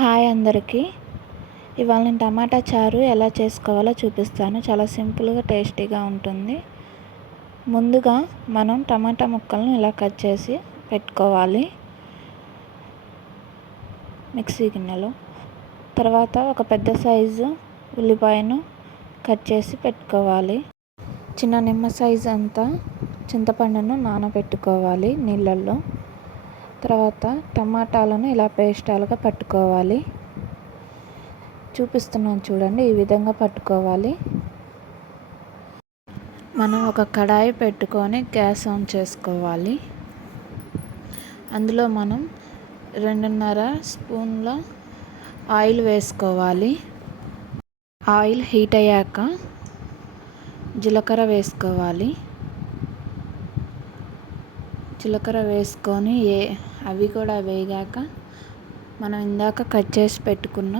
Hi అందరికీ. ఇవాళ నేను టమాటా చారు ఎలా చేసుకోవాలో చూపిస్తాను. చాలా సింపుల్గా టేస్టీగా ఉంటుంది. ముందుగా మనం టమాటా ముక్కలను ఇలా కట్ చేసి పెట్టుకోవాలి మిక్సీ గిన్నెలో. తర్వాత ఒక పెద్ద సైజు ఉల్లిపాయను కట్ చేసి పెట్టుకోవాలి. చిన్న నిమ్మ సైజు అంతా చింతపండును నానబెట్టుకోవాలి నీళ్ళల్లో. తర్వాత టమాటాలను ఇలా పేస్టాలుగా పట్టుకోవాలి. చూపిస్తున్నాను చూడండి, ఈ విధంగా పట్టుకోవాలి. మనం ఒక కడాయి పెట్టుకొని గ్యాస్ ఆన్ చేసుకోవాలి. అందులో మనం 2.5 స్పూన్ల ఆయిల్ వేసుకోవాలి. ఆయిల్ హీట్ అయ్యాక జీలకర్ర వేసుకోవాలి. జీలకర్ర వేసుకొని అవి కూడా వేగాక మనం ఇందాక కట్ చేసి పెట్టుకున్న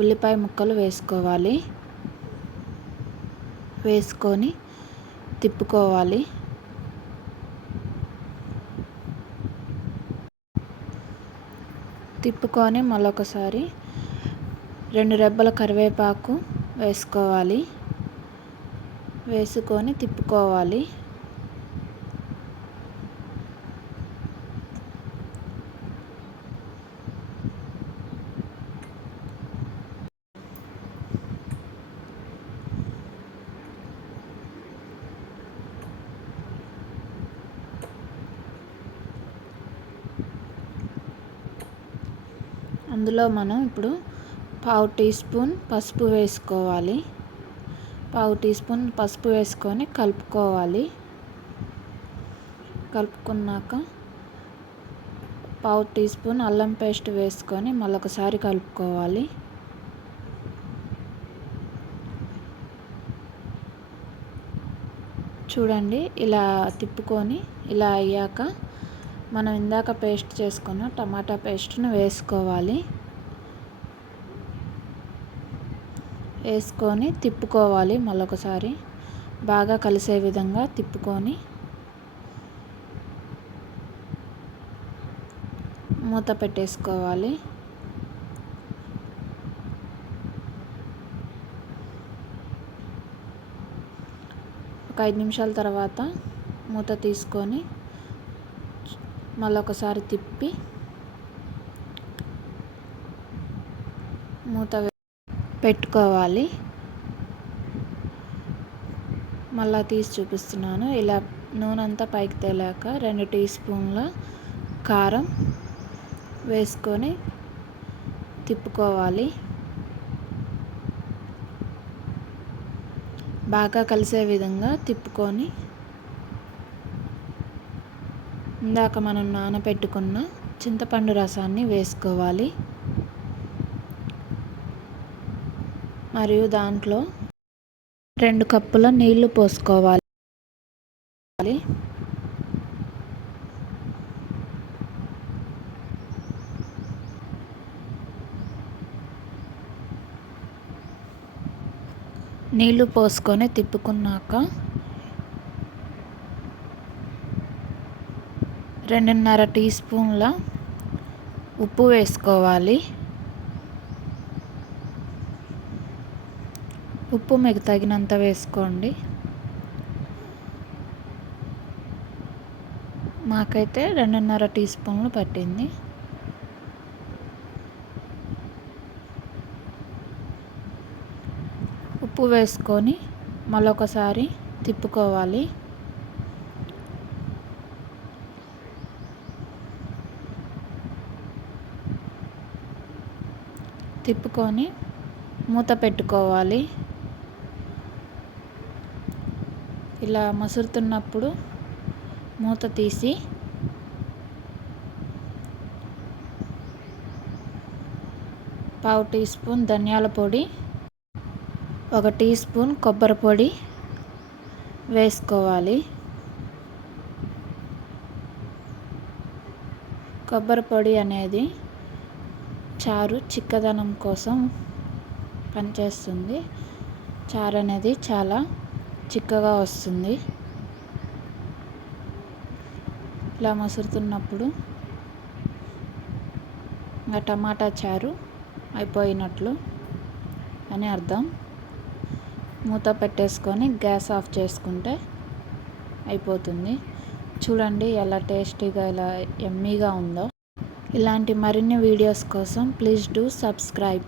ఉల్లిపాయ ముక్కలు వేసుకోవాలి. వేసుకొని తిప్పుకోవాలి. తిప్పుకొని మళ్ళొకసారి 2 రెబ్బల కరివేపాకు వేసుకోవాలి. వేసుకొని తిప్పుకోవాలి. అందులో మనం ఇప్పుడు 1/2 టీ స్పూన్ పసుపు వేసుకోవాలి. 1/2 టీ స్పూన్ పసుపు వేసుకొని కలుపుకోవాలి. కలుపుకున్నాక 1/2 టీ స్పూన్ అల్లం పేస్ట్ వేసుకొని మళ్ళొకసారి కలుపుకోవాలి. చూడండి, ఇలా తిప్పుకొని ఇలా అయ్యాక మనం ఇందాక పేస్ట్ చేసుకున్న టమాటా పేస్ట్ను వేసుకోవాలి. వేసుకొని తిప్పుకోవాలి. మళ్ళొకసారి బాగా కలిసే విధంగా తిప్పుకొని మూత పెట్టేసుకోవాలి. ఒక 5 నిమిషాల తర్వాత మూత తీసుకొని మళ్ళొకసారి తిప్పి మూత పెట్టుకోవాలి. మళ్ళా తీసి చూపిస్తున్నాను. ఇలా నూనె అంతా పైకి తేలాక 2 టీ స్పూన్ల కారం వేసుకొని తిప్పుకోవాలి. బాగా కలిసే విధంగా తిప్పుకొని ఇందాక మనం నానబెట్టుకున్న చింతపండు రసాన్ని వేసుకోవాలి. మరియు దాంట్లో 2 కప్పుల నీళ్లు పోసుకోవాలి. నీళ్లు పోసుకొని తిప్పుకున్నాక 2.5 టీ స్పూన్ల ఉప్పు వేసుకోవాలి. ఉప్పు మీకు తగినంత వేసుకోండి. మాకైతే 2.5 టీ స్పూన్లు పట్టింది. ఉప్పు వేసుకొని మళ్ళొకసారి తిప్పుకోవాలి. తిప్పుకొని మూత పెట్టుకోవాలి. ఇలా మసులుతున్నప్పుడు మూత తీసి పావు టీ స్పూన్ ధనియాల పొడి, 1 టీ స్పూన్ కొబ్బరి పొడి వేసుకోవాలి. కొబ్బరి పొడి అనేది చారు చిక్కదనం కోసం పనిచేస్తుంది. చారు అనేది చాలా చిక్కగా వస్తుంది. ఇలా మసులుతున్నప్పుడు ఇంకా టమాటా చారు అయిపోయినట్లు అని అర్థం. మూత పెట్టేసుకొని గ్యాస్ ఆఫ్ చేసుకుంటే అయిపోతుంది. చూడండి ఎలా టేస్టీగా ఎలా యమ్మీగా ఉందో. ఇలాంటి మరిన్ని వీడియోస్ కోసం ప్లీజ్ డూ సబ్స్క్రైబ్.